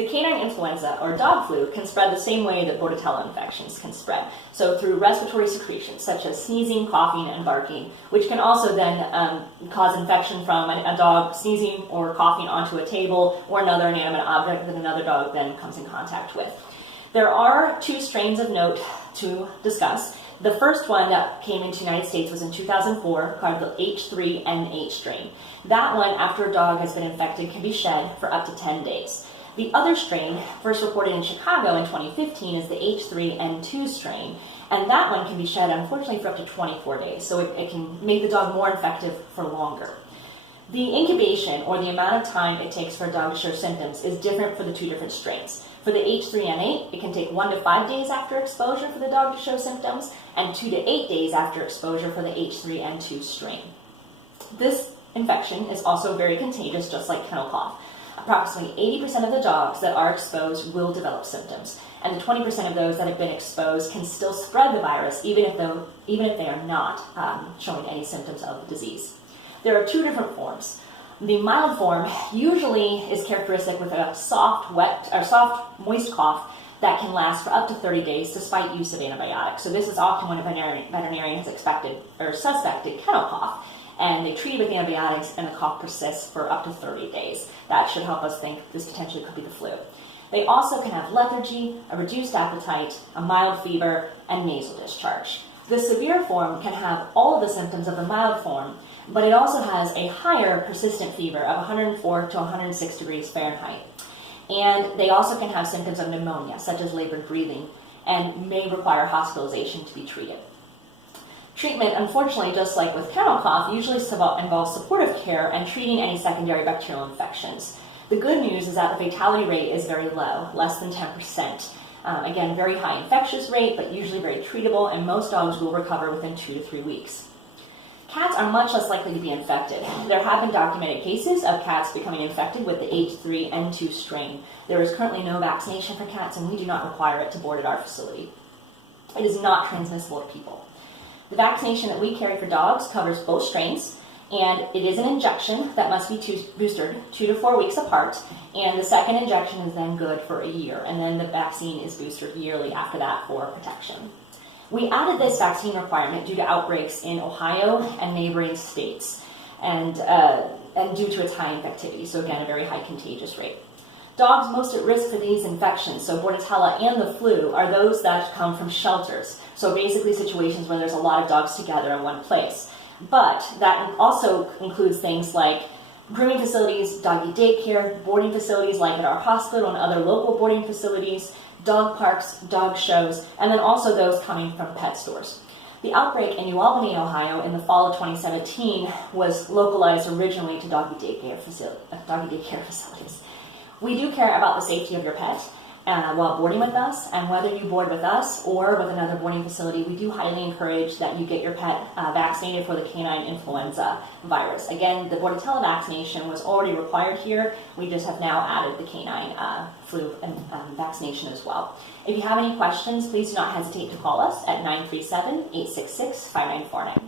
The canine influenza, or dog flu, can spread the same way that Bordetella infections can spread. So through respiratory secretions, such as sneezing, coughing, and barking, which can also then cause infection from a dog sneezing or coughing onto a table or another inanimate object that another dog then comes in contact with. There are two strains of note to discuss. The first one that came into the United States was in 2004, called the H3N8 strain. That one, after a dog has been infected, can be shed for up to 10 days. The other strain, first reported in Chicago in 2015, is the H3N2 strain, and that one can be shed, unfortunately, for up to 24 days, so it can make the dog more infective for longer. The incubation, or the amount of time it takes for a dog to show symptoms, is different for the two different strains. For the H3N8, it can take 1 to 5 days after exposure for the dog to show symptoms, and 2 to 8 days after exposure for the H3N2 strain. This infection is also very contagious, just like kennel cough. Approximately 80% of the dogs that are exposed will develop symptoms, and the 20% of those that have been exposed can still spread the virus, even if they are not showing any symptoms of the disease. There are two different forms. The mild form usually is characteristic with a soft, moist cough that can last for up to 30 days despite use of antibiotics. So this is often when a veterinarian has suspected kennel cough, and they treat it with antibiotics and the cough persists for up to 30 days. That should help us think this potentially could be the flu. They also can have lethargy, a reduced appetite, a mild fever, and nasal discharge. The severe form can have all of the symptoms of the mild form, but it also has a higher persistent fever of 104 to 106 degrees Fahrenheit. And they also can have symptoms of pneumonia, such as labored breathing, and may require hospitalization to be treated. Treatment, unfortunately, just like with kennel cough, usually involves supportive care and treating any secondary bacterial infections. The good news is that the fatality rate is very low, less than 10%. Again, very high infectious rate, but usually very treatable, and most dogs will recover within 2 to 3 weeks. Cats are much less likely to be infected. There have been documented cases of cats becoming infected with the H3N2 strain. There is currently no vaccination for cats, and we do not require it to board at our facility. It is not transmissible to people. The vaccination that we carry for dogs covers both strains, and it is an injection that must be boosted 2 to 4 weeks apart, and the second injection is then good for a year, and then the vaccine is boosted yearly after that for protection. We added this vaccine requirement due to outbreaks in Ohio and neighboring states, and due to its high infectivity, so again, a very high contagious rate. Dogs most at risk for these infections, so Bordetella and the flu, are those that come from shelters, so basically situations where there's a lot of dogs together in one place. But that also includes things like grooming facilities, doggy daycare, boarding facilities like at our hospital and other local boarding facilities, dog parks, dog shows, and then also those coming from pet stores. The outbreak in New Albany, Ohio in the fall of 2017 was localized originally to doggy daycare facilities. We do care about the safety of your pet while boarding with us, and whether you board with us or with another boarding facility, we do highly encourage that you get your pet vaccinated for the canine influenza virus. Again, the Bordetella vaccination was already required here. We just have now added the canine flu vaccination as well. If you have any questions, please do not hesitate to call us at 937-866-5949.